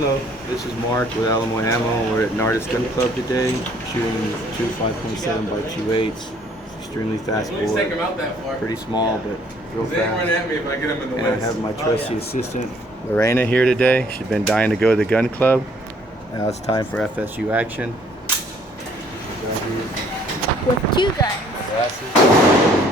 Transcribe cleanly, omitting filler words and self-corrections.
Hello, this is Mark with AlamoAmmo. We're at Nardis Gun Club today, shooting two 5.7 by 2.8s. Extremely fast bore, pretty small but real fast. And I have my trusty assistant Lorena here today. She's been dying to go to the gun club. Now it's time for FSU action. With two guns. Glasses.